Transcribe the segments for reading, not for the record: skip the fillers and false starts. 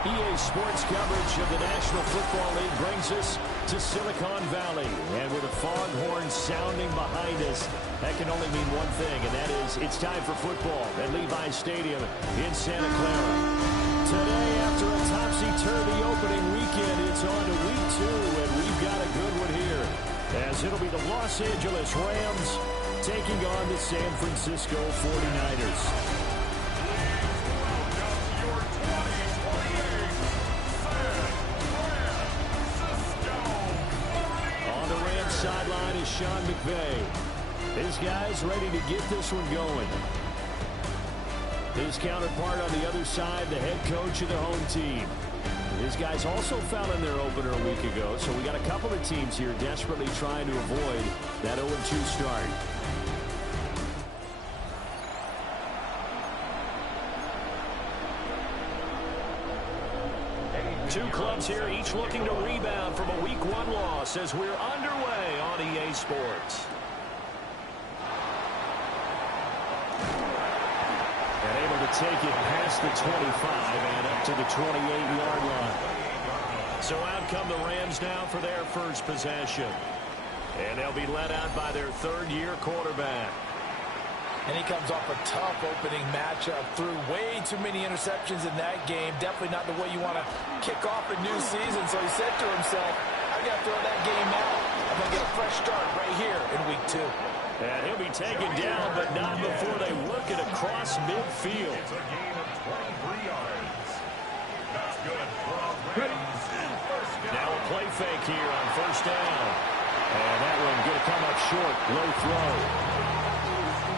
EA Sports coverage of the National Football League brings us to Silicon Valley. And with the foghorn sounding behind us, that can only mean one thing, and that is it's time for football at Levi's Stadium in Santa Clara. Today, after a topsy-turvy opening weekend, it's on to week 2, and we've got a good one here, as it'll be the Los Angeles Rams taking on the San Francisco 49ers. Sideline is Sean McVay. His guys ready to get this one going. His counterpart on the other side, the head coach of the home team. His guys also found in their opener a week ago, so we got a couple of teams here desperately trying to avoid that 0-2 start. Two clubs here, each looking to rebound from a Week 1 loss as we're underway on EA Sports. And able to take it past the 25 and up to the 28-yard line. So out come the Rams now for their first possession. And they'll be led out by their third-year quarterback. And he comes off a tough opening matchup. Threw way too many interceptions in that game. Definitely not the way you want to kick off a new season. So he said to himself, I got to throw that game out. I'm going to get a fresh start right here in week 2. And he'll be taken down, but not before they work it across midfield. Now a play fake here on first down. And that one going to come up short. Low throw.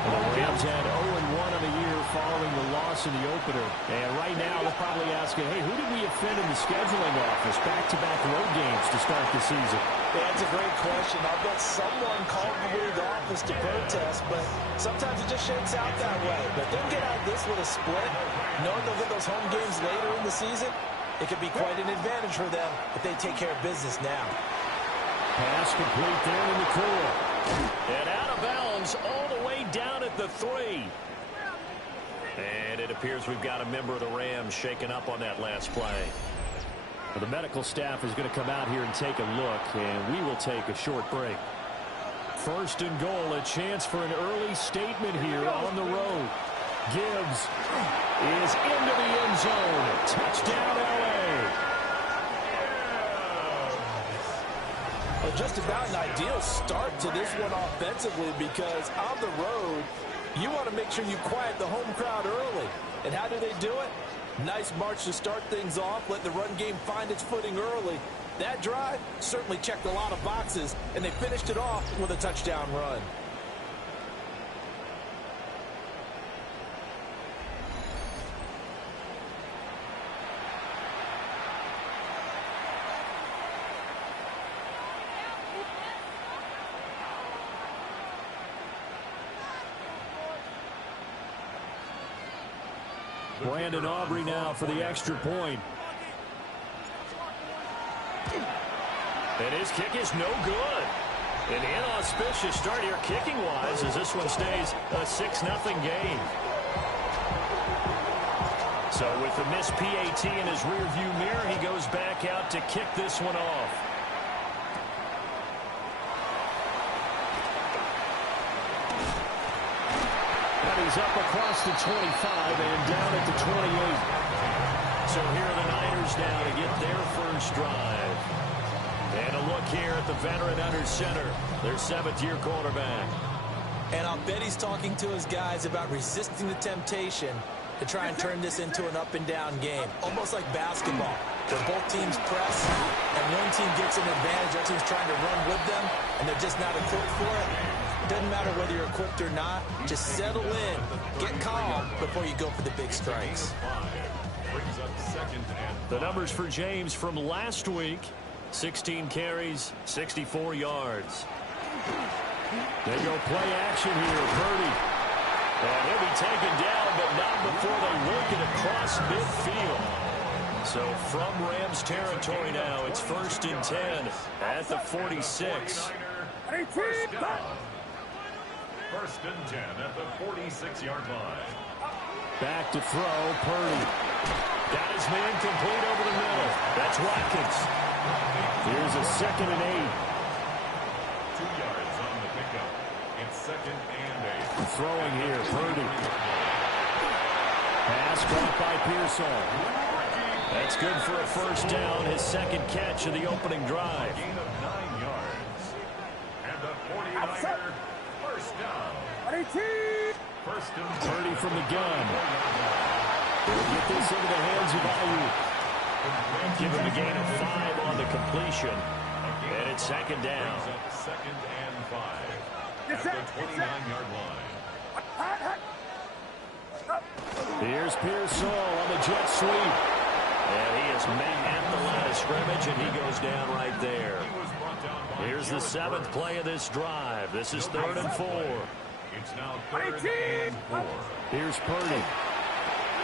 The Rams had 0-1 on the year following the loss in the opener. And right now, they're probably asking, hey, who did we offend in the scheduling office? Back-to-back road games to start the season. Yeah, that's a great question. I'll bet someone called the league office to protest, but sometimes it just shakes out that way. But they'll get out of this with a split. Knowing they'll get those home games later in the season, it could be quite an advantage for them if they take care of business now. Pass complete there in the core. And out of bounds all the way down at the 3. And it appears we've got a member of the Rams shaken up on that last play. Well, the medical staff is going to come out here and take a look, and we will take a short break. First and goal, a chance for an early statement here on the road. Gibbs is into the end zone. Touchdown, L.A. Well, just about an ideal start to this one offensively, because on the road, you want to make sure you quiet the home crowd early. And how do they do it? Nice march to start things off, let the run game find its footing early. That drive certainly checked a lot of boxes, and they finished it off with a touchdown run. Brandon Aubrey now for the extra point. And his kick is no good. An inauspicious start here kicking-wise as this one stays a 6-0 game. So with the missed PAT in his rearview mirror, he goes back out to kick this one off. He's up across the 25 and down at the 28. So here are the Niners now to get their first drive. And a look here at the veteran under center, their 7th-year quarterback. And I'll bet he's talking to his guys about resisting the temptation to try and turn this into an up-and-down game, almost like basketball, where both teams press, and one team gets an advantage, the other team's trying to run with them, and they're just not equipped for it. Doesn't matter whether you're equipped or not. Just settle in, get calm before you go for the big strikes. The numbers for James from last week: 16 carries, 64 yards. They go play action here. Purdy. And he'll be taken down, but not before they work it across midfield. So from Rams territory now, it's 1st and 10 at the 46. 1st and 10 at the 46-yard line. Back to throw, Purdy. Got his man complete over the middle. That's Watkins. Here's a 2nd and 8. 2 yards on the pickup. It's 2nd and 8. Throwing here, Purdy. Pass caught by Pearsall. That's good for a first down, his 2nd catch of the opening drive. Gain of 9 yards. And the 49er first down. First and 10. Purdy from the gun. They'll get this into the hands of Ayuk. Give him a gain of 5 on the completion. And it's 2nd down. Brings up 2nd and 5 at the 29-yard line. Here's Pearsall on the jet sweep. And he is met at the line of scrimmage, and he goes down right there. Here's the 7th play of this drive. This is 3rd and 4. It's now 3rd and 4. Here's Purdy.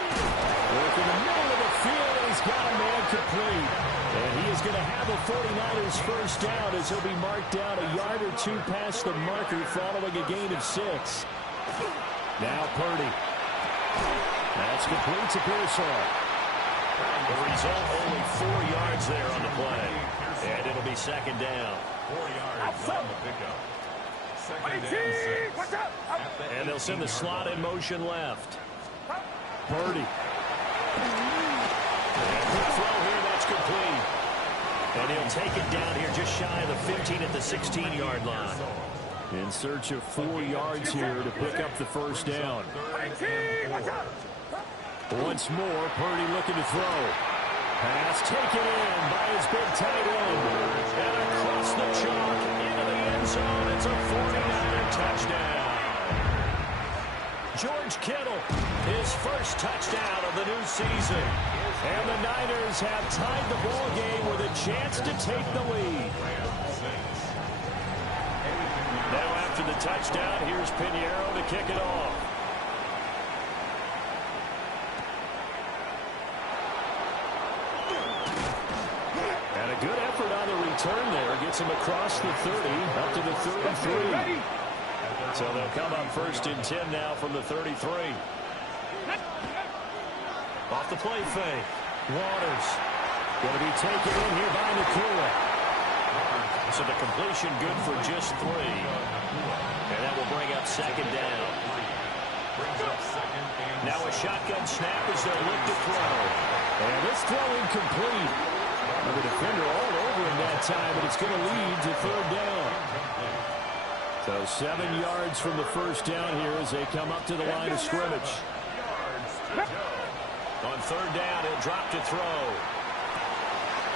Work in the middle of the field, and he's got a man complete. And he is going to have a 49ers first down as he'll be marked down a yard or 2 past the marker following a gain of 6. Now Purdy. That's complete to Pearsall. The result, only 4 yards there on the play. And it'll be 2nd down. 4 yards on the pickup. 2nd and 6. And they'll send the slot in motion left. Purdy. And quick throw here, that's complete. And he'll take it down here just shy of the 15 at the 16-yard line. In search of 4 yards here to pick up the first down. Once more, Purdy looking to throw. Pass taken in by his big tight end. And across the chalk into the end zone. It's a 49er touchdown. George Kittle, his first touchdown of the new season. And the Niners have tied the ball game with a chance to take the lead. Now after the touchdown, here's Pinheiro to kick it off. And a good effort on the return there. Gets him across the 30, up to the 33. So they'll come up 1st and 10 now from the 33. Off the play fake. Waters. Going to be taken in here by Nakua. So the completion good for just 3. And that will bring up 2nd down. Now a shotgun snap as they look to throw. And this throw incomplete. The defender all over him that time, but it's going to lead to 3rd down. So 7 yards from the first down here as they come up to the line of scrimmage. On 3rd down, he'll drop to throw.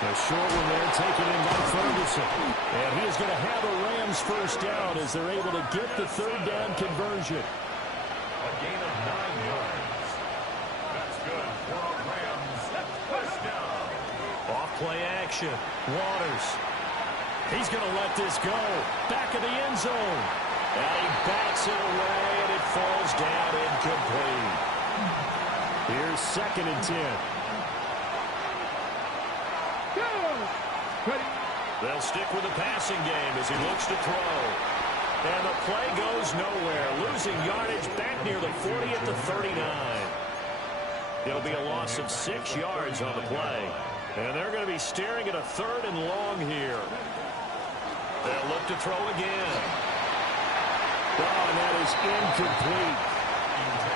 A short one there taken in by Ferguson. And he is going to have a Rams first down as they're able to get the 3rd down conversion. A gain of 9 yards. That's good for a Rams first down. Off play action. Waters. He's going to let this go. Back of the end zone. And he backs it away, and it falls down incomplete. Here's 2nd and 10. They'll stick with the passing game as he looks to throw. And the play goes nowhere. Losing yardage back near the 40 at the 39. There'll be a loss of 6 yards on the play. And they're going to be staring at a 3rd and long here. They'll look to throw again. Oh, and that is incomplete.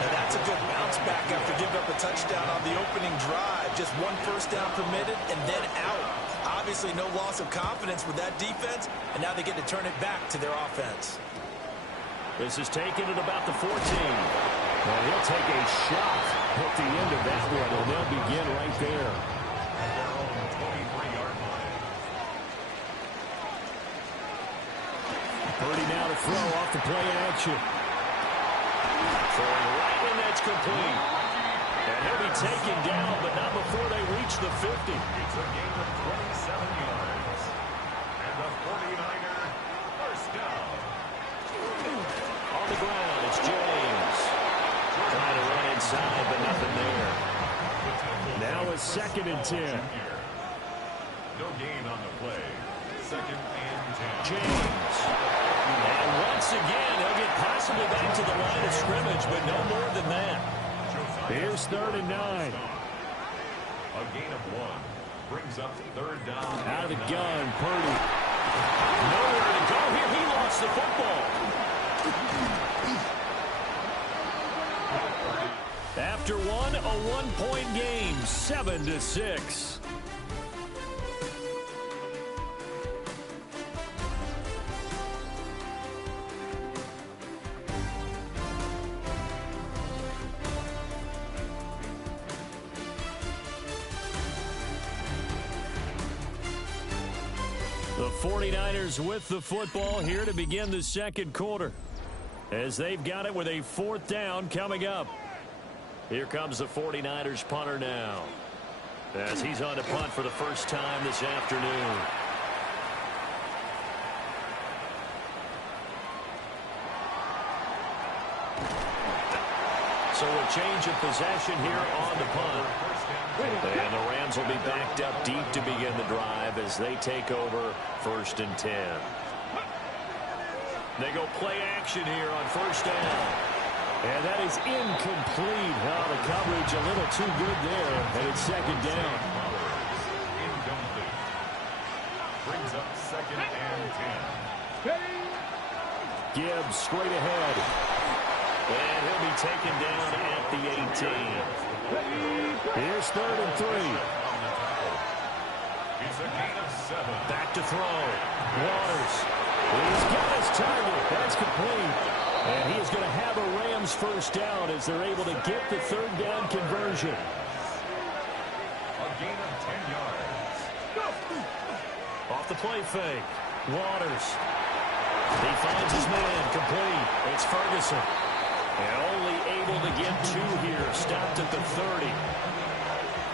And that's a good bounce back after giving up a touchdown on the opening drive. Just 1 first down permitted and then out. Obviously no loss of confidence with that defense, and now they get to turn it back to their offense. This is taken at about the 14. And he'll take a shot at the end of that one, and they'll begin right there. At their own 23-yard line. Purdy now to throw off the play action. Throwing right in, that's complete. And he'll be taken down, but not before they reach the 50. It's a gain of 27 yards. And the 49er first down. On the ground, it's James. Trying to run inside, but nothing there. Now a 2nd and 10. No gain on the play. 2nd and 10. James. And once again, he'll get possibly back to the line of scrimmage, but no more than that. Here's 3rd and 9. A gain of 1. Brings up third down. Out of the gun, Purdy. Nowhere to go here. He lost the football. After one, a one-point game, 7-6. The 49ers with the football here to begin the second quarter, as they've got it with a fourth down coming up. Here comes the 49ers punter now, as he's on to punt for the first time this afternoon. So a change of possession here on the punt. And the Rams will be backed up deep to begin the drive as they take over 1st and 10. They go play action here on first down. And that is incomplete. Oh, the coverage a little too good there. And it's second down. Incomplete. Brings up 2nd and 10. Gibbs straight ahead. And he'll be taken down at the 18. Here's 3rd and 3. It's a gain of 7. Back to throw. Waters. He's got his target. That's complete. And he is going to have a Rams first down as they're able to get the third down conversion. A gain of 10 yards. Off the play fake. Waters. He finds his man. Complete. It's Ferguson. And only able to get 2 here. Stopped at the 30.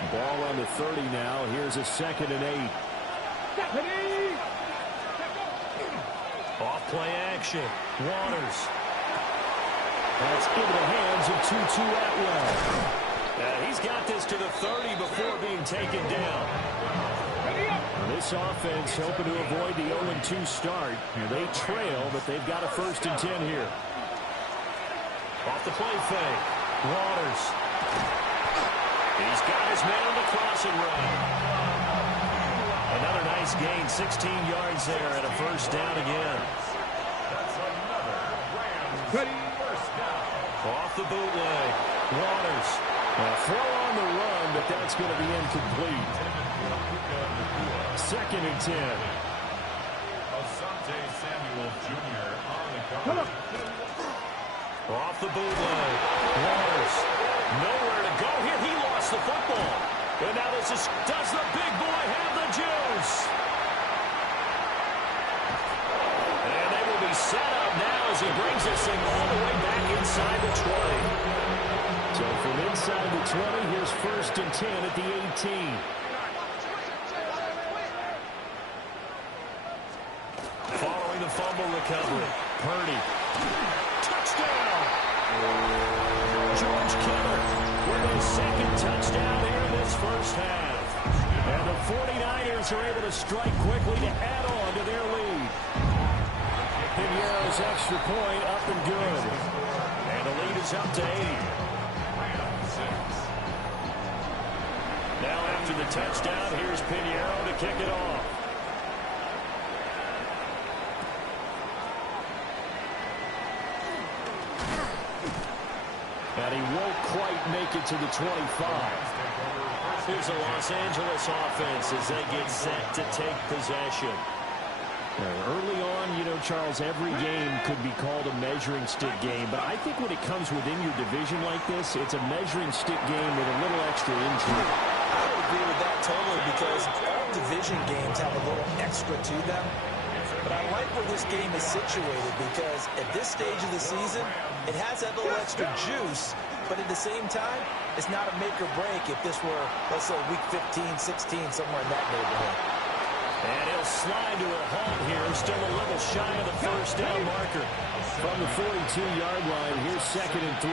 Ball on the 30 now. Here's a 2nd and 8. Off play action. Waters. That's into the hands of Tutu Atwell. He's got this to the 30 before being taken down. This offense hoping to avoid the 0-2 start. They trail, but they've got a 1st and 10 here. Off the play fake. Waters. He's got his man on the crossing route. Another nice gain. 16 yards there and a first down again. That's another Rams first down. Off the bootleg. Waters. A throw on the run, but that's going to be incomplete. 2nd and 10. Asante Samuel Jr. on the cover. Off the bootleg. Waters. Nowhere to go here. He lost the football. And now does the big boy have the juice? And they will be set up now as he brings this thing all the way back inside the 20. So from inside the 20, here's 1st and 10 at the 18. Following the fumble recovery. Purdy. Touchdown! George Kittle with his 2nd touchdown here in this first half. And the 49ers are able to strike quickly to add on to their lead. Pinheiro's extra point up and good. And the lead is up to 8. Now after the touchdown, here's Pinheiro to kick it off. And he won't quite make it to the 25. Here's the Los Angeles offense as they get set to take possession. Early on, Charles, every game could be called a measuring stick game. But I think when it comes within your division like this, it's a measuring stick game with a little extra intrigue. I would agree with that totally because all division games have a little extra to them. But I like where this game is situated because at this stage of the season, it has that little extra juice, but at the same time, it's not a make or break if this were, let's say, week 15, 16, somewhere in that neighborhood. And he'll slide to a halt here, still a little shy of the first down marker. From the 42-yard line, here's 2nd and 3.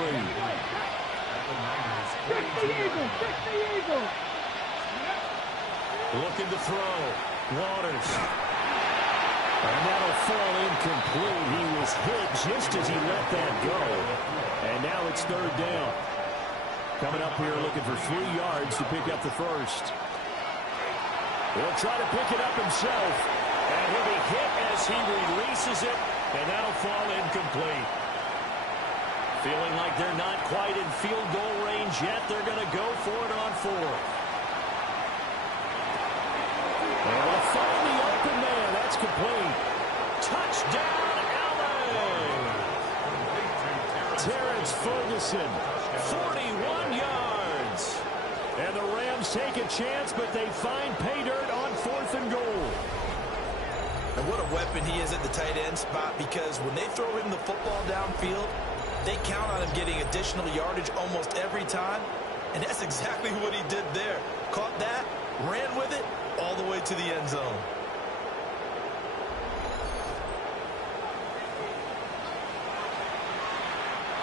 Looking to throw. Waters. And that'll fall incomplete. He was hit just as he let that go. And now it's 3rd down. Coming up here looking for 3 yards to pick up the first. He'll try to pick it up himself. And he'll be hit as he releases it. And that'll fall incomplete. Feeling like they're not quite in field goal range yet. They're going to go for it on 4th. And they'll find the open man. That's complete. Touchdown, LA! Terrence Ferguson, 41 yards. And the Rams take a chance, but they find pay dirt on 4th and goal. And what a weapon he is at the tight end spot, because when they throw him the football downfield, they count on him getting additional yardage almost every time. And that's exactly what he did there. Caught that, ran with it, all the way to the end zone.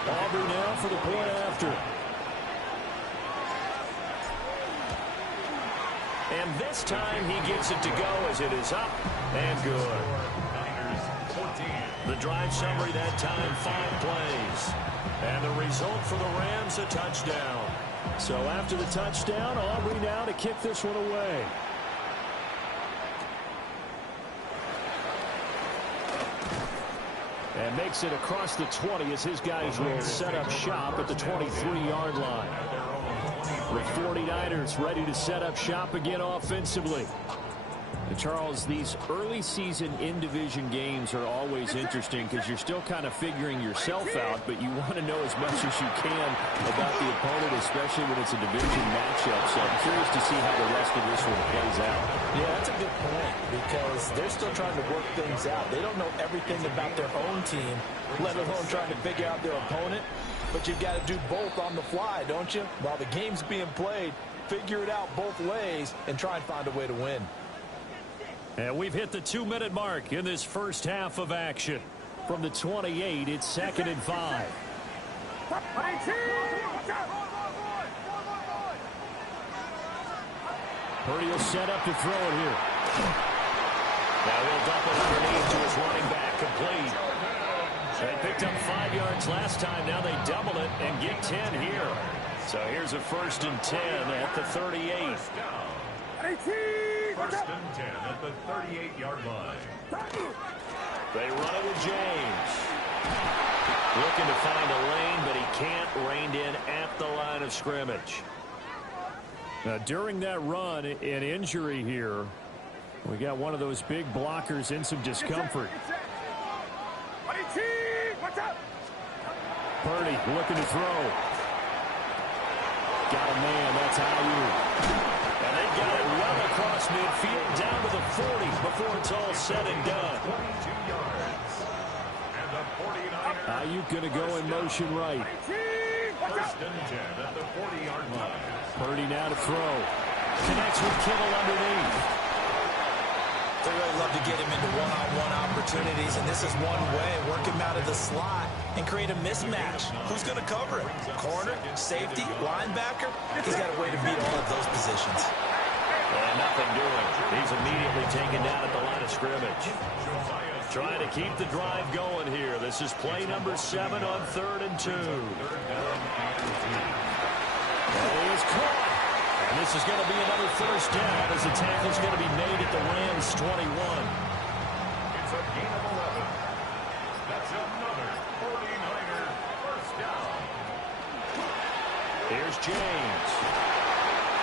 Aubrey now for the point after. And this time he gets it to go as it is up and good. The drive summary that time, 5 plays. And the result for the Rams, a touchdown. So after the touchdown, Aubrey now to kick this one away. And makes it across the 20 as his guys will set up shop at the 23-yard line. The 49ers ready to set up shop again offensively. And Charles, these early season in-division games are always interesting because you're still kind of figuring yourself out, but you want to know as much as you can about the opponent, especially when it's a division matchup. So I'm curious to see how the rest of this one plays out. Yeah, that's a good point, because they're still trying to work things out. They don't know everything about their own team, let alone trying to figure out their opponent. But you've got to do both on the fly, don't you? While the game's being played, figure it out both ways and try and find a way to win. And we've hit the 2-minute mark in this first half of action. From the 28, it's 2nd and 5. Purdy will set up to throw it here. Now he'll dump it underneath to his running back, complete. They picked up 5 yards last time. Now they double it and get 10 here. So here's a 1st and 10 at the 38. First and 10 at the 38-yard line. They run it with James. Looking to find a lane, but he can't. Reined in at the line of scrimmage. Now, during that run, an injury here. We got one of those big blockers in some discomfort. Purdy looking to throw. Got a man. That's Ayuk. And they got it well across midfield down to the 40 before it's all said and done. 22 yards. And the 49ers. Ayuk going to go in motion right. First and 10 at the 40-yard line. Purdy now to throw. Connects with Kittle underneath. They really love to get him into one-on-one opportunities, and this is one way. Work him out of the slot and create a mismatch. Who's going to cover him? Corner, safety, linebacker? He's got a way to beat all of those positions. And nothing doing. He's immediately taken down at the line of scrimmage. Trying to keep the drive going here. This is play number 7 on 3rd and 2. And he is caught. And this is going to be another first down as the tackle's going to be made at the Rams' 21. It's a gain of 11. That's another 49er first down. Here's James.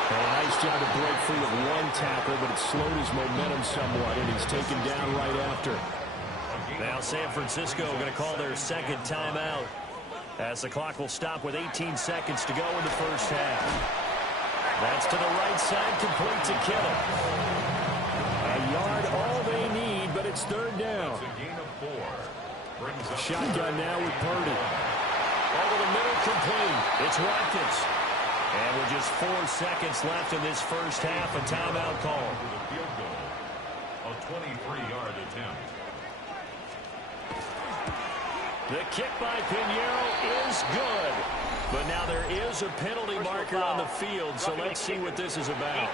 And a nice job to break free of one tackle, but it slowed his momentum somewhat, and he's taken down right after. Now San Francisco going to call their second timeout as the clock will stop with 18 seconds to go in the first half. That's to the right side, complete to Kittle. A yard all they need, but it's 3rd down. It's a gain of 4. Shotgun now with Purdy. Over the middle, complete. It's Watkins. And with just 4 seconds left in this first half, a timeout call. For the field goal, a 23-yard attempt. The kick by Pinheiro is good. But now there is a penalty marker on the field, so let's see what this is about.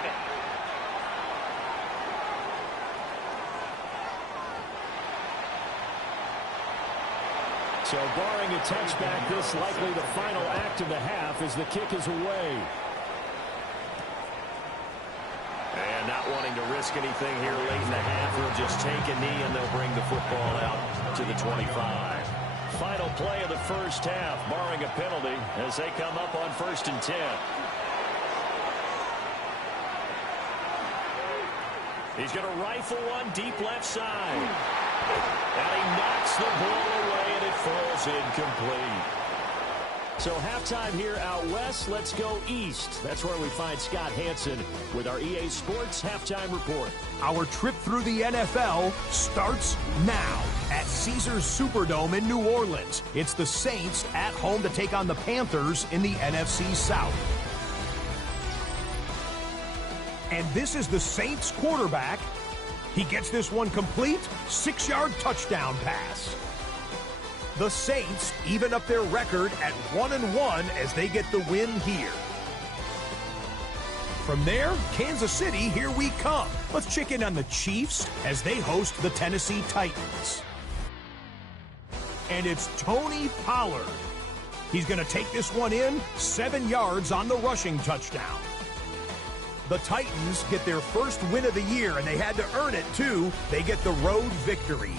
So barring a touchback, this likely the final act of the half as the kick is away. And not wanting to risk anything here late in the half, he'll just take a knee and they'll bring the football out to the 25. Final play of the first half, barring a penalty, as they come up on 1st and 10. He's going to rifle one deep left side. And he knocks the ball away, and it falls incomplete. So halftime here out west. Let's go east. That's where we find Scott Hansen with our EA Sports Halftime Report. Our trip through the NFL starts now at Caesars Superdome in New Orleans. It's the Saints at home to take on the Panthers in the NFC South. And this is the Saints quarterback. He gets this one complete, 6-yard touchdown pass. The Saints even up their record at 1-1 as they get the win here. From there, Kansas City, here we come. Let's check in on the Chiefs as they host the Tennessee Titans. And it's Tony Pollard. He's going to take this one in, 7 yards on the rushing touchdown. The Titans get their first win of the year, and they had to earn it, too. They get the road victory.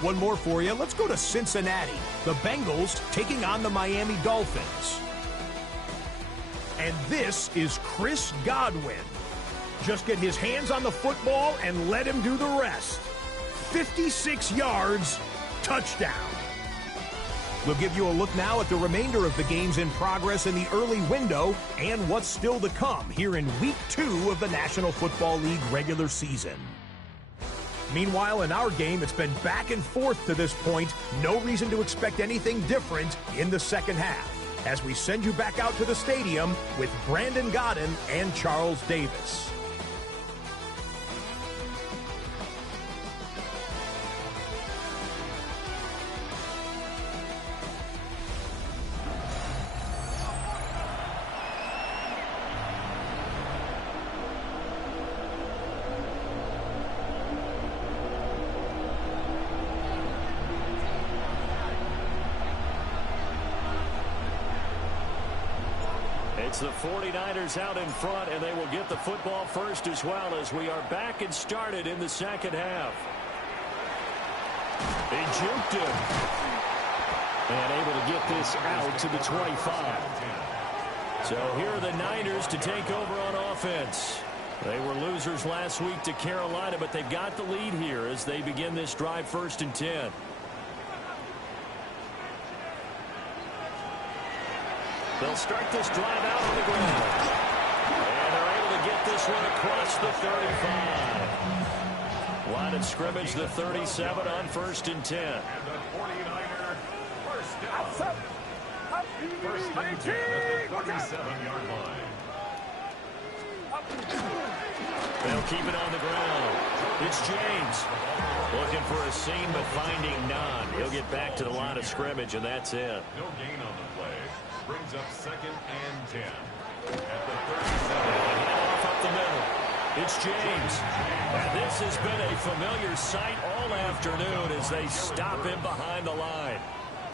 One more for you. Let's go to Cincinnati. The Bengals taking on the Miami Dolphins. And this is Chris Godwin. Just get his hands on the football and let him do the rest. 56 yards, touchdown. We'll give you a look now at the remainder of the games in progress in the early window and what's still to come here in Week 2 of the National Football League regular season. Meanwhile, in our game, it's been back and forth to this point. No reason to expect anything different in the second half as we send you back out to the stadium with Brandon Godden and Charles Davis. It's the 49ers out in front, and they will get the football first as well as we are back and started in the second half. He juked him. And able to get this out to the 25. So here are the Niners to take over on offense. They were losers last week to Carolina, but they've got the lead here as they begin this drive 1st and 10. They'll start this drive out on the ground. And they're able to get this one across the 35. Line of scrimmage, the 37 on 1st and 10. And the 49er first down. First and 10 at the 37-yard line. They'll keep it on the ground. It's James. Looking for a seam, but finding none. He'll get back to the line of scrimmage, and that's it. No gain on the play. Brings up 2nd and 10. At the 37. Off up the middle. It's James. And this has been a familiar sight all afternoon as they stop him behind the line.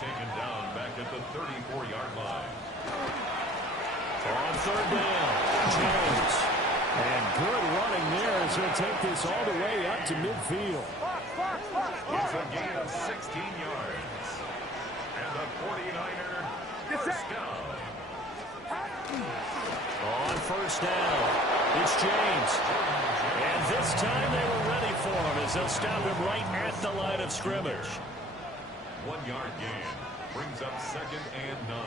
Taken down back at the 34-yard line. On 3rd down, James. And good running there as he'll take this all the way up to midfield. It's a gain of 16 yards. And the 49er first down. On 1st down, it's James. And this time they were ready for him as they'll stop him right at the line of scrimmage. 1-yard gain. Brings up 2nd and 9.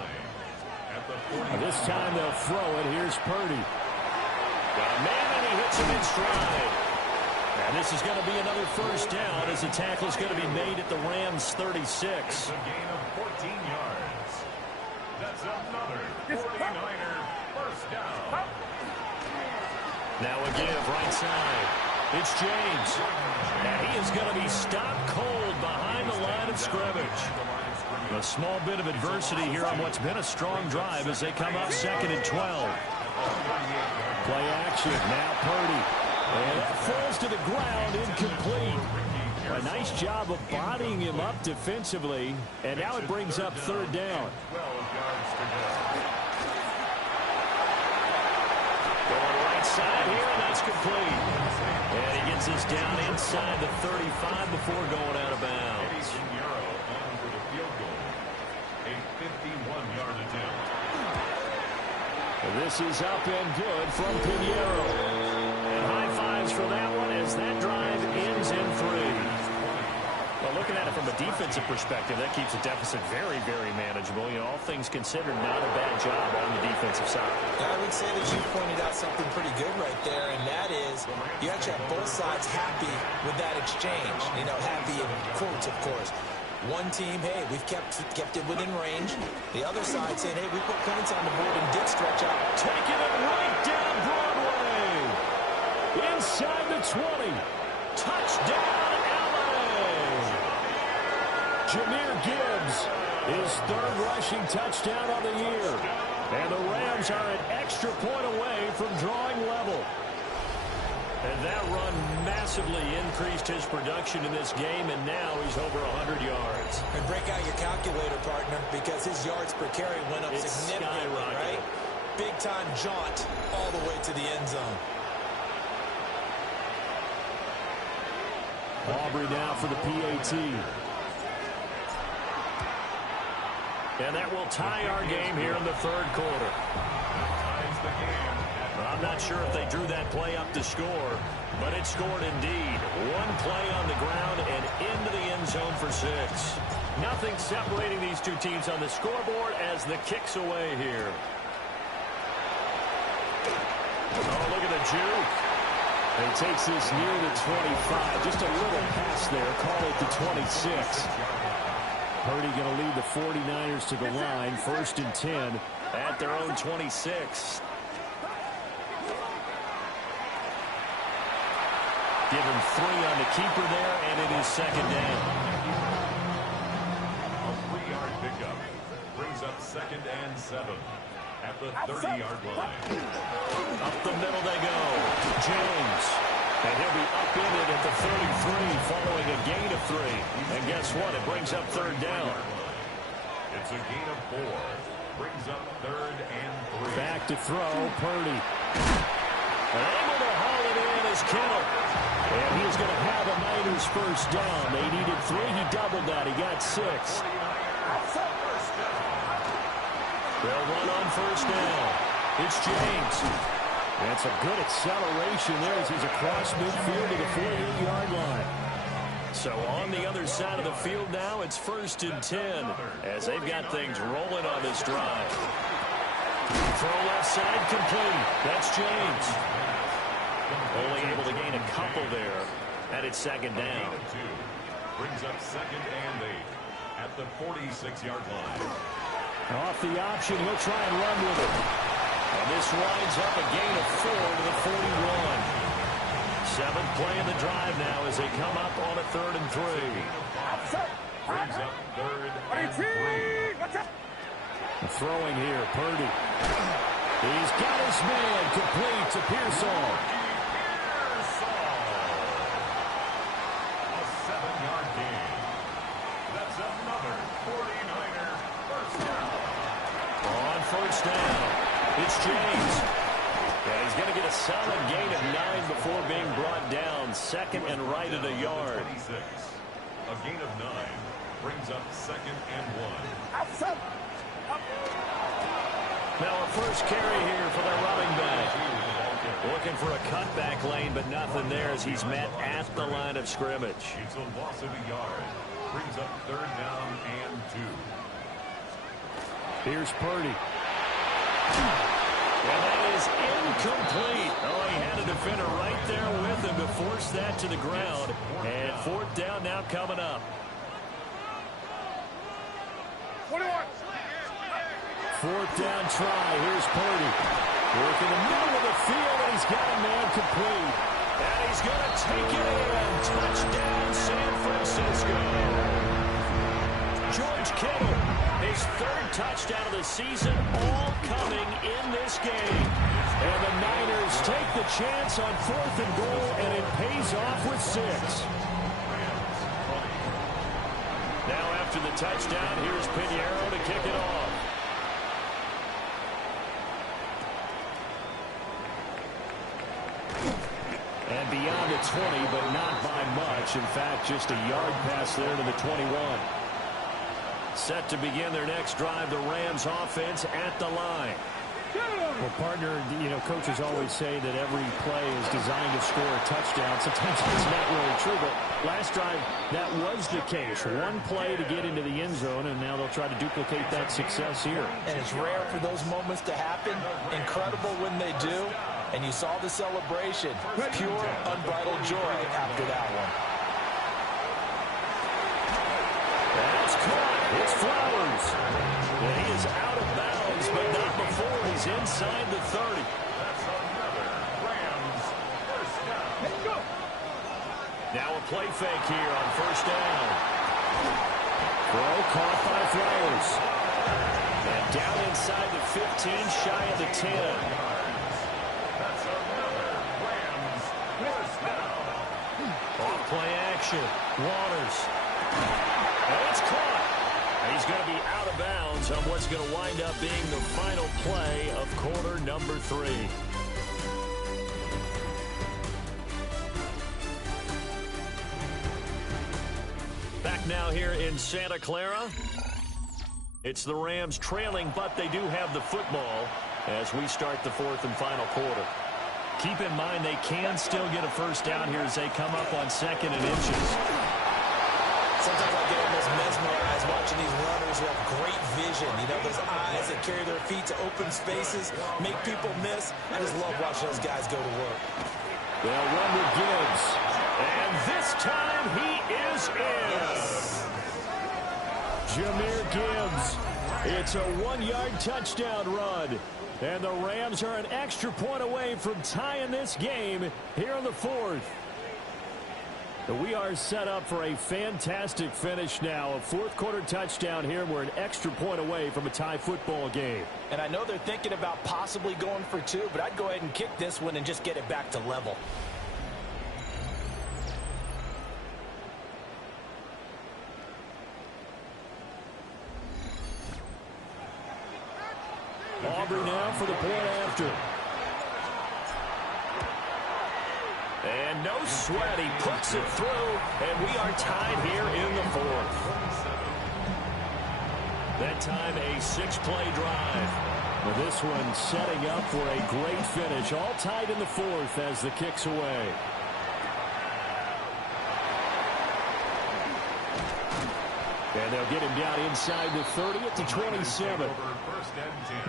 At the 40. This time they'll throw it. Here's Purdy. Got a man and he hits him in stride. And this is going to be another first down as the tackle is going to be made at the Rams 36. It's a gain of 14 yards. That's another 49er first down. Now a give right side. It's James. And he is going to be stopped cold behind the line of scrimmage. A small bit of adversity here on what's been a strong drive as they come up 2nd and 12. Play action. Now Purdy. And that falls to the ground incomplete. A nice job of bodying him up defensively, and now it brings up third down. 12 yards to go. Going right side here, and that's complete. And he gets us down inside the 35 before going out of bounds. On for the field goal. A 51-yard attempt. This is up and good from Pinheiro. And high fives for that one as that drive ends in 3. Well, looking at it from a defensive perspective, that keeps the deficit very, very manageable. You know, all things considered, not a bad job on the defensive side. I would say that you pointed out something pretty good right there, and that is you actually have both sides happy with that exchange. You know, happy in quotes, of course. One team, hey, we've kept it within range. The other side saying, hey, we put points on the board and did stretch out. Taking it right down Broadway. Inside the 20. Touchdown, LA. Jahmyr Gibbs, his third rushing touchdown of the year. And the Rams are an extra point away from drawing level. And that run massively increased his production in this game, and now he's over 100 yards. And break out your calculator, partner, because his yards per carry went up significantly, right? Big-time jaunt all the way to the end zone. Aubrey now for the PAT. And that will tie our game here in the third quarter. Ties the game. I'm not sure if they drew that play up to score, but it scored indeed. One play on the ground and into the end zone for 6. Nothing separating these two teams on the scoreboard as the kick's away here. Oh, look at the juke. He takes this near the 25. Just a little pass there. Call it the 26. Purdy going to lead the 49ers to the line. 1st and 10 at their own 26. Give him 3 on the keeper there, and it is 2nd down. A 3-yard pickup brings up 2nd and 7 at the 30-yard line. Up the middle they go. James. And he'll be up in it at the 33 following a gain of 3. And guess what? It brings up 3rd down. It's a gain of 4. Brings up 3rd and 3. Back to throw. Purdy. Able to haul it in is Kittle. And he's going to have a Niners first down. They needed 3. He doubled that. He got 6. They'll run on 1st down. It's James. That's a good acceleration there as he's across midfield to the 48-yard line. So on the other side of the field now, it's 1st and 10 as they've got things rolling on this drive. Throw left side complete. That's James. Only able to gain a couple there, and it's 2nd down. Brings up 2nd and 8 at the 46-yard line. Off the option, he'll try and run with it. And this winds up a gain of 4 to the 41. 7th play of the drive now as they come up on a 3rd and 3. Brings up 3rd and 3. Throwing here, Purdy. He's got his man complete to Pearsall. A 7-yard gain. That's another 49er first down. On 1st down, it's James. And he's going to get a solid gain of 9 before being brought down. 2nd and right at a yard. 26. A gain of 9 brings up 2nd and 1. Now a first carry here for the running back. Looking for a cutback lane, but nothing there as he's met at the line of scrimmage. It's a loss of a yard. Brings up 3rd down and 2. Here's Purdy. And that is incomplete. Oh, he had a defender right there with him to force that to the ground. And 4th down now coming up. 4th down try. Here's Purdy. Work in the middle of the field, and he's got a man complete. And he's going to take it in. Touchdown, San Francisco. George Kittle, his 3rd touchdown of the season, all coming in this game. And the Niners take the chance on 4th and goal, and it pays off with 6. touchdown. Here's Pinheiro to kick it off. And beyond the 20, but not by much. In fact, just a yard pass there to the 21. Set to begin their next drive, the Rams offense at the line. Well, partner, coaches always say that every play is designed to score a touchdown. Sometimes it's not really true, but last drive, that was the case. One play to get into the end zone, and now they'll try to duplicate that success here. And it's rare for those moments to happen. Incredible when they do. And you saw the celebration. Pure, unbridled joy after that one. That's caught. It's Flowers. And he is out of bounds, but not before he's inside the 30. That's another Rams first down. Now a play fake here on first down. Throw caught by Flowers. And down inside the 15, shy of the 10. That's another Rams first down. Off play action. Waters. And it's caught. He's going to be out of bounds on what's going to wind up being the final play of quarter number 3. Back now here in Santa Clara. It's the Rams trailing, but they do have the football as we start the 4th and final quarter. Keep in mind they can still get a first down here as they come up on 2nd and inches. Sometimes I get almost mesmerized watching these runners who have great vision. Those eyes that carry their feet to open spaces, make people miss. I just love watching those guys go to work. They'll run with Gibbs. And this time he is in. Jahmyr Gibbs. It's a 1-yard touchdown run. And the Rams are an extra point away from tying this game here in the 4th. We are set up for a fantastic finish now. A 4th quarter touchdown here. We're an extra point away from a tie football game. And I know they're thinking about possibly going for 2, but I'd go ahead and kick this one and just get it back to level. Aubrey now for the point after. And no sweat, he puts it through, and we are tied here in the 4th. That time a 6-play drive. Well, this one setting up for a great finish, all tied in the 4th as the kick's away. And they'll get him down inside the 30 at the 27.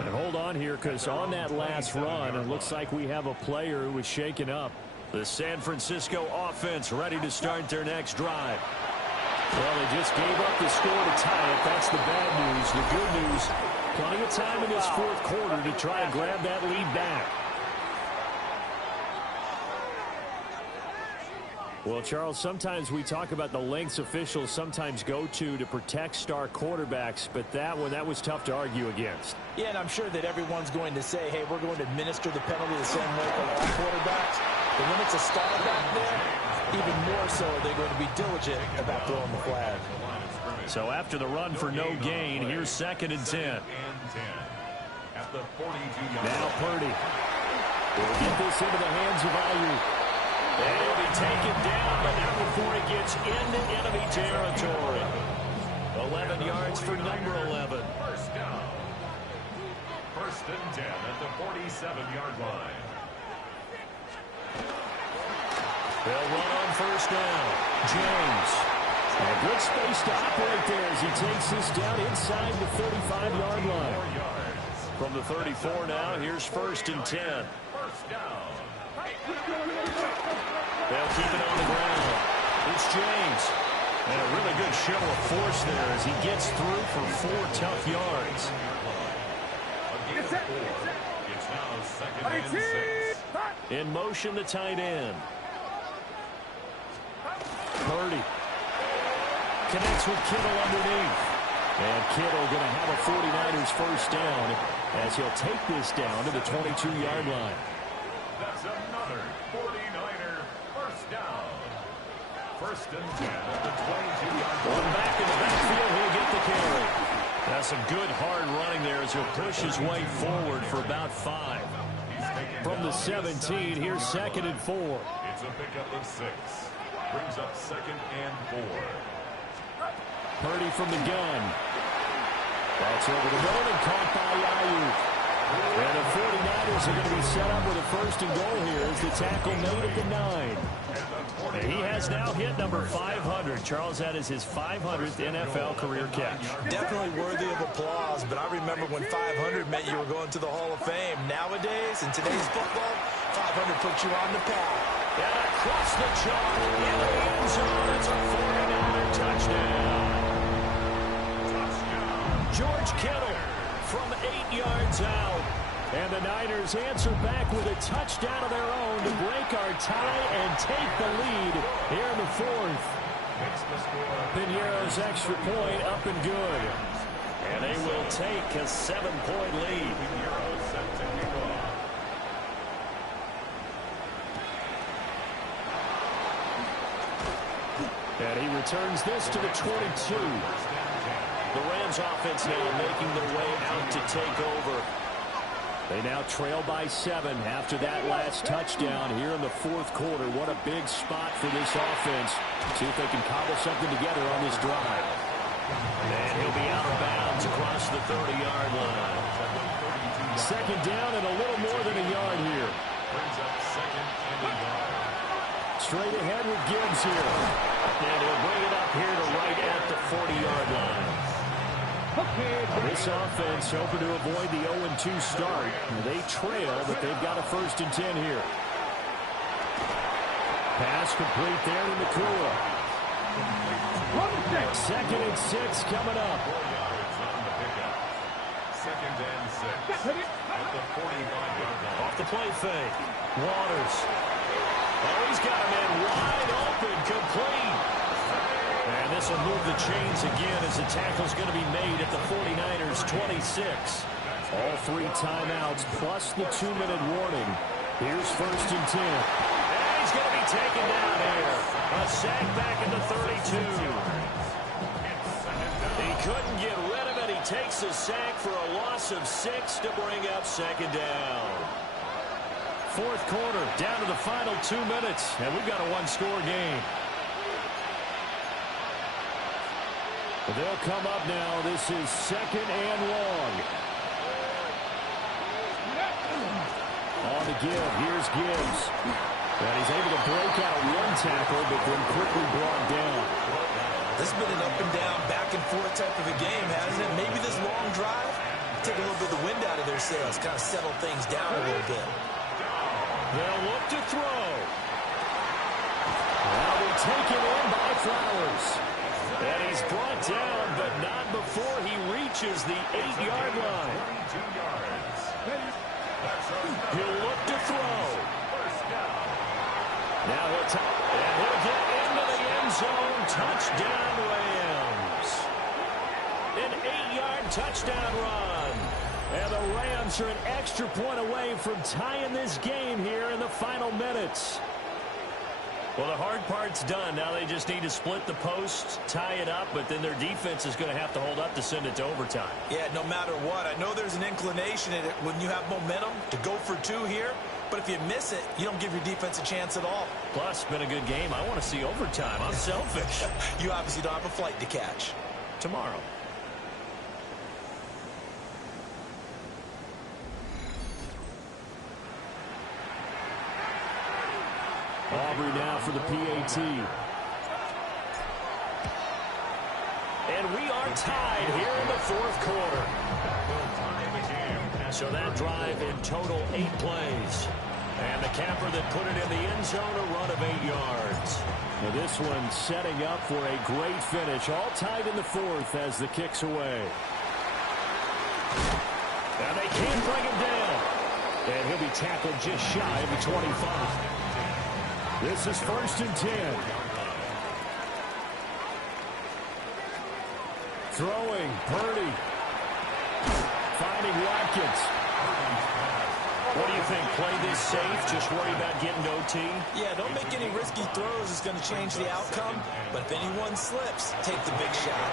And hold on here, because on that last run, it looks like we have a player who was shaken up. The San Francisco offense ready to start their next drive. Well, they just gave up the score to tie it. That's the bad news. The good news, plenty of time in this 4th quarter to try and grab that lead back. Well, Charles, sometimes we talk about the lengths officials sometimes go to protect star quarterbacks, but that one, that was tough to argue against. Yeah, and I'm sure that everyone's going to say, hey, we're going to administer the penalty the same way for all quarterbacks. But when it's a star back there, even more so are they going to be diligent about throwing the flag. So after the run for no gain, here's 2nd and 10. Now Purdy will get this into the hands of Ayuk. And he'll be taken down, but not before he gets into enemy territory. 11 yards for number 11. First down. 1st and 10 at the 47-yard line. They'll run on first down. James. And a good space to operate there as he takes this down inside the 35-yard line. From the 34 now, here's 1st and 10. First down. They'll keep it on the ground. It's James. And a really good show of force there as he gets through for 4 tough yards. It's now 2nd and 6. In motion, the tight end. Purdy connects with Kittle underneath. And Kittle going to have a 49ers first down as he'll take this down to the 22-yard line. That's another 49er first down. First and 10 at the 22-yard line. One back in the backfield. He'll get the carry. That's some good hard running there as he'll push his way forward for about 5. From the 17, here's 2nd and 4. It's a pickup of 6. Brings up 2nd and 4. Purdy from the gun. That's over the middle and caught by Ayuk. And the 49ers are going to be set up with a 1st and goal here as the tackle made at the 9. And he has now hit number 500. Charles, that is his 500th NFL career catch. Definitely worthy of applause, but I remember when 500 meant you were going to the Hall of Fame. Nowadays, in today's football, 500 puts you on the path. And across the chalk into the end zone. It's a 49er touchdown. George Kittle from 8 yards out. And the Niners answer back with a touchdown of their own to break our tie and take the lead here in the 4th. Piñeiro's extra point up and good. And they will take a 7-point lead. And he returns this to the 22. The Rams offense now making their way out to take over. They now trail by 7 after that last touchdown here in the 4th quarter. What a big spot for this offense. See if they can cobble something together on this drive. And he'll be out of bounds across the 30-yard line. 2nd down and a little more than a yard here. Brings up 2nd and a yard. Straight ahead with Gibbs here. And he'll bring it up here to right at the 40-yard line. This offense hoping to avoid the 0-2 start. They trail, but they've got a 1st and 10 here. Pass complete there in the cool. 2nd and 6 coming up. 4 yards on the pickup. 2nd and 6 at the 45-yard line. Off the play fake. Waters. Oh, he's got a man wide open, complete. And this will move the chains again as the tackle's going to be made at the 49ers 26. All 3 timeouts plus the 2-minute warning. Here's 1st and 10. And he's going to be taken down here. A sack back at the 32. He couldn't get rid of it. He takes a sack for a loss of 6 to bring up 2nd down. 4th quarter, down to the final 2 minutes. And we've got a 1-score game. They'll come up now. This is 2nd and long. On the give. Here's Gibbs. And he's able to break out 1 tackle, but then quickly brought down. This has been an up and down, back and forth type of a game, hasn't it? Maybe this long drive, take a little bit of the wind out of their sails, kind of settle things down a little bit. They'll look to throw. That'll be taken in by Flowers. And he's brought down, but not before he reaches the 8-yard line. 22 yards. He'll look to throw. Now he'll get into the end zone. Touchdown, Rams. An 8-yard touchdown run. And the Rams are an extra point away from tying this game here in the final minutes. Well, the hard part's done. Now they just need to split the post, tie it up, but then their defense is going to have to hold up to send it to overtime. Yeah, no matter what. I know there's an inclination in it when you have momentum to go for 2 here, but if you miss it, you don't give your defense a chance at all. Plus, been a good game. I want to see overtime. I'm selfish. You obviously don't have a flight to catch. Tomorrow. Aubrey now for the PAT. And we are tied here in the 4th quarter. So that drive in total 8 plays. And the capper that put it in the end zone, a run of 8 yards. Now this one setting up for a great finish. All tied in the 4th as the kick's away. Now they can't bring him down. And he'll be tackled just shy of the 25. This is 1st and 10. Throwing, Purdy. Finding Watkins. What do you think? Play this safe, just worry about getting to OT? Yeah, don't make any risky throws. It's going to change the outcome. But if anyone slips, take the big shot.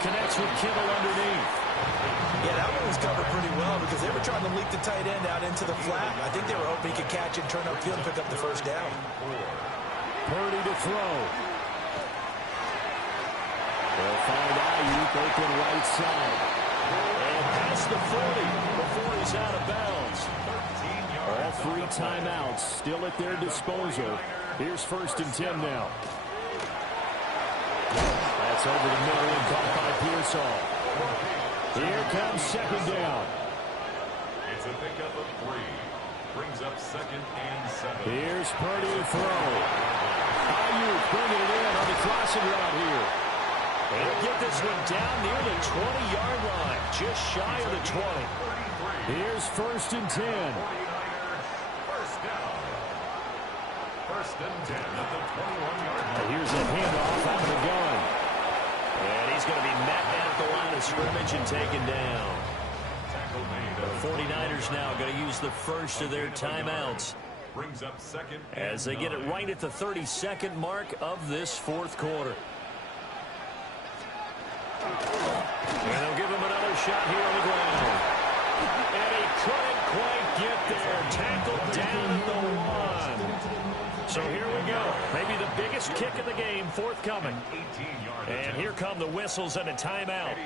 Connects with Kittle underneath. Yeah, that one was covered pretty well because they were trying to leak the tight end out into the flat. I think they were hoping he could catch it, turn upfield, and pick up the first down. Purdy to throw. They'll find Ayuk open right side. And past the 40 before he's out of bounds. All 3 timeouts still at their disposal. Here's 1st and 10 now. That's over the middle and caught by Pearsall. Here comes 2nd down. It's a pickup of 3. Brings up 2nd and 7. Here's Purdy to throw. Ayuk bringing it in on the crossing route here. They'll get this one down near the 20-yard line, just shy of the 20. Here's 1st and 10. 49ers, 1st down. 1st and 10 at the 21-yard line. Here's a handoff out of the gun. And he's going to be met at the line of scrimmage and taken down. The 49ers now going to use the first of their timeouts Brings up 2nd as they get it right at the 32nd mark of this 4th quarter. And they'll give him another shot here on the ground. And he couldn't quite get there. Tackled down at the 1. So here we go. Maybe the biggest kick of the game forthcoming. And here come the whistles and a timeout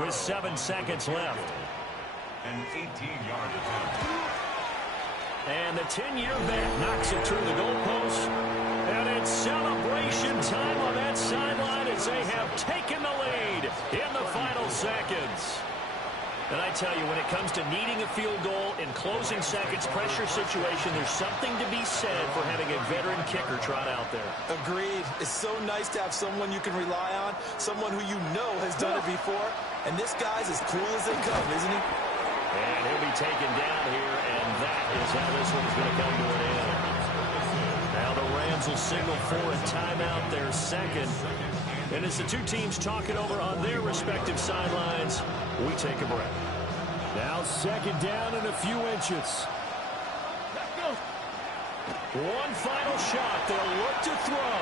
with 7 seconds left. An 18-yard attempt. And the 10-year vet knocks it through the goalpost. And it's celebration time on that sideline as they have taken the lead in the final seconds. And I tell you, when it comes to needing a field goal in closing seconds, pressure situation, there's something to be said for having a veteran kicker trot out there. Agreed. It's so nice to have someone you can rely on, someone who you know has done it before. And this guy's as cool as they come, isn't he? And he'll be taken down here, and that is how this one's going to come to an end. Now the Rams will signal for a timeout, their 2nd. And as the 2 teams talk it over on their respective sidelines, we take a break. Now 2nd down and a few inches. One final shot. They'll look to throw.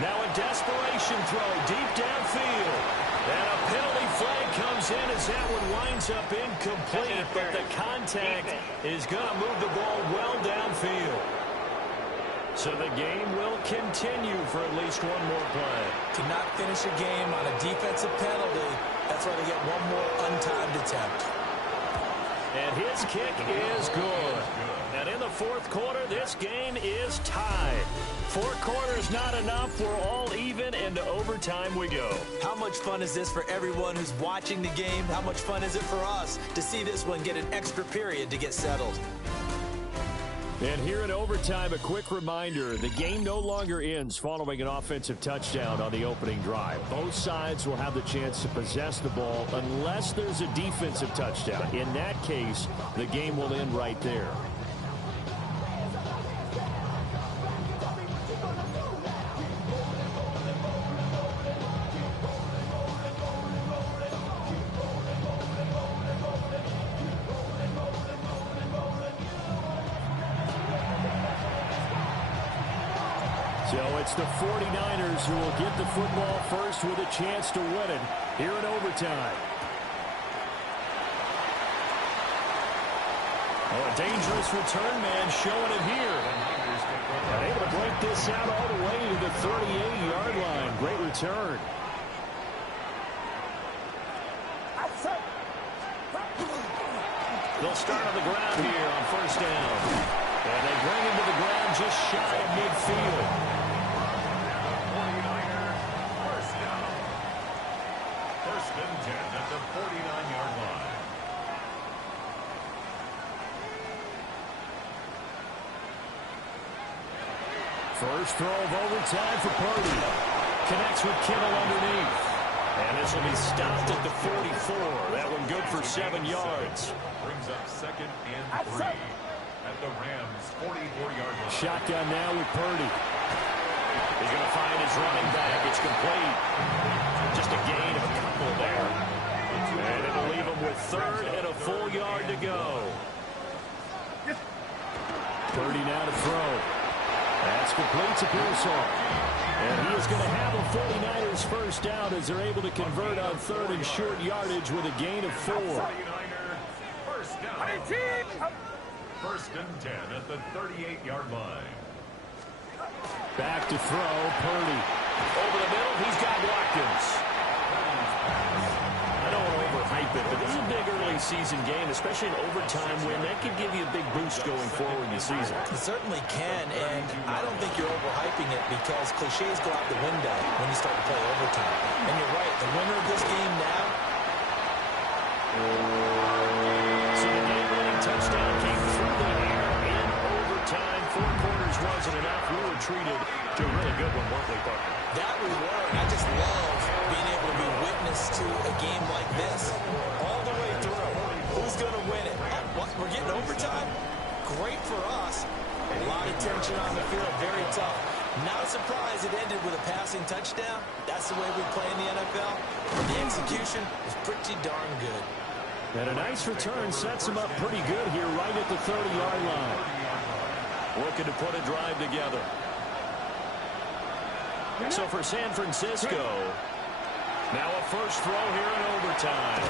Now a desperation throw deep downfield. And a penalty flag comes in as that one winds up incomplete. But the contact is going to move the ball well downfield. So the game will continue for at least one more play. To not finish a game on a defensive penalty, that's why they get one more untimed attempt. And his kick is good. And in the 4th quarter, this game is tied. 4 quarters not enough. We're all even, and to overtime we go. How much fun is this for everyone who's watching the game? How much fun is it for us to see this one get an extra period to get settled? And here in overtime, a quick reminder, the game no longer ends following an offensive touchdown on the opening drive. Both sides will have the chance to possess the ball unless there's a defensive touchdown. In that case, the game will end right there. So it's the 49ers who will get the football first with a chance to win it here in overtime. Oh, a dangerous return man showing it here. And able to break this out all the way to the 38-yard line. Great return. They'll start on the ground here on 1st down. And they bring him to the ground just shy of midfield. At the 49-yard line. First throw of overtime for Purdy. Connects with Kittle underneath. And this will be stopped at the 44. That one good for 7 yards. Brings up 2nd and 3 at the Rams' 44-yard line. Shotgun now with Purdy. He's going to find his running back. It's complete. Just a gain of a couple there. And it'll leave him with 3rd and a full yard to go. Purdy now to throw. That's complete to Pearsall. And he is going to have a 49ers first down as they're able to convert on third and short yardage with a gain of 4. 49er first down. First and 10 at the 38-yard line. Back to throw, Purdy. Over the middle, he's got Watkins. I don't want to overhype it, but this is a big early season game, especially an overtime win. That could give you a big boost going forward in the season. It certainly can, and I don't think you're overhyping it because cliches go out the window when you start to play overtime. And you're right, the winner of this game now. So the game-winning touchdown came through the air in overtime. 4 quarters wasn't enough. We were treated to a really good one, weren't we, Parker? That we were, and I just love being able to be witness to a game like this all the way through. Who's going to win it? What, we're getting overtime? Great for us. A lot of tension on the field, very tough. Not a surprise it ended with a passing touchdown. That's the way we play in the NFL. And the execution was pretty darn good. And a nice return sets him up pretty good here right at the 30-yard line. Looking to put a drive together. So for San Francisco, now a first throw here in overtime.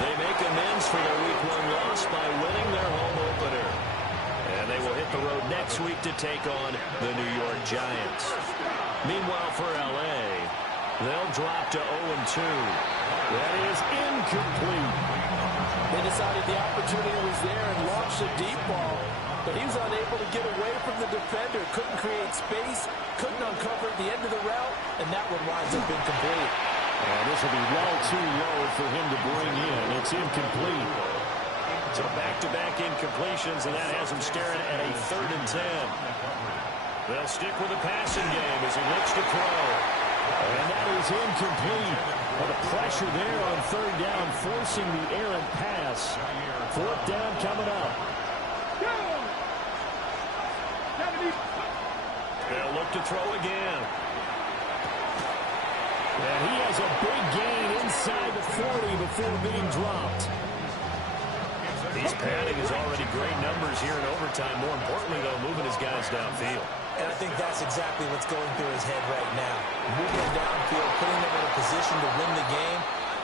They make amends for their Week 1 loss by winning their home opener. And they will hit the road next week to take on the New York Giants. Meanwhile for L.A., they'll drop to 0-2. That is incomplete. They decided the opportunity was there and launched a deep ball, but he was unable to get away from the defender, couldn't create space, couldn't uncover the end of the route, and that one winds up incomplete. And this will be well too low for him to bring in. It's incomplete. So back-to-back incompletions, and that has him staring at a 3rd and 10. They'll stick with the passing game as he looks to throw. And that is incomplete. But the pressure there on 3rd down, forcing the errant pass. 4th down coming up. They'll look to throw again. And he has a big gain inside the 40 before being dropped. He's padding his already great numbers here in overtime. More importantly, though, moving his guys downfield. And I think that's exactly what's going through his head right now. Moving them downfield, putting them in a position to win the game.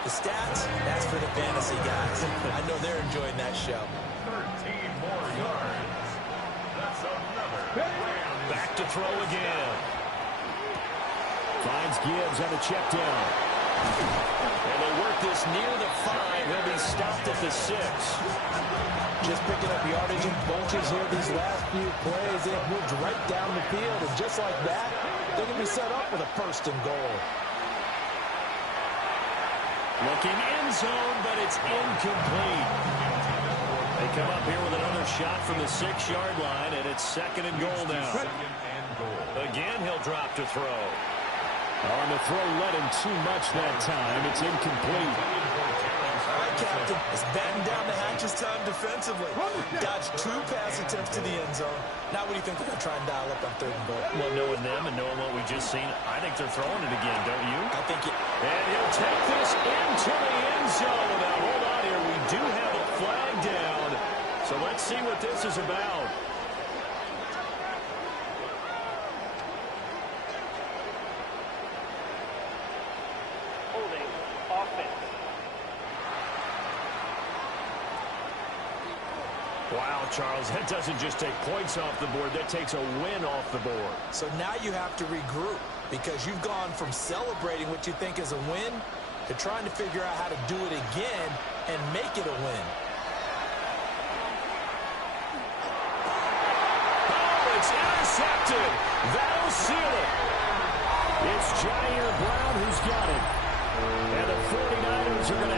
The stats, that's for the fantasy guys. I know they're enjoying that show. 13 more yards. That's another. Back to throw again. Finds Gibbs on a check down. And they work this near the 5. He'll be stopped at the 6. Just picking up yardage in bunches here these last few plays. They've moved right down the field, and just like that, they're going to be set up with a 1st and goal. Looking end zone, but it's incomplete. They come up here with another shot from the 6-yard line, and it's 2nd and goal now. Again, he'll drop to throw. On the throw, let him too much that time. It's incomplete. All right, Captain. It's batting down the hatches time defensively. Dodged 2 pass attempts to the end zone. Now what do you think they're going to try and dial up on 3rd and goal? Well, knowing them and knowing what we just seen, I think they're throwing it again, don't you? I think it. And he'll take this into the end zone. Now, hold on here. We do have a flag down. So let's see what this is about. Wow, Charles, that doesn't just take points off the board. That takes a win off the board. So now you have to regroup because you've gone from celebrating what you think is a win to trying to figure out how to do it again and make it a win. Oh, it's intercepted. That'll seal it. It's Jair Brown who's got it. And the 49ers are going to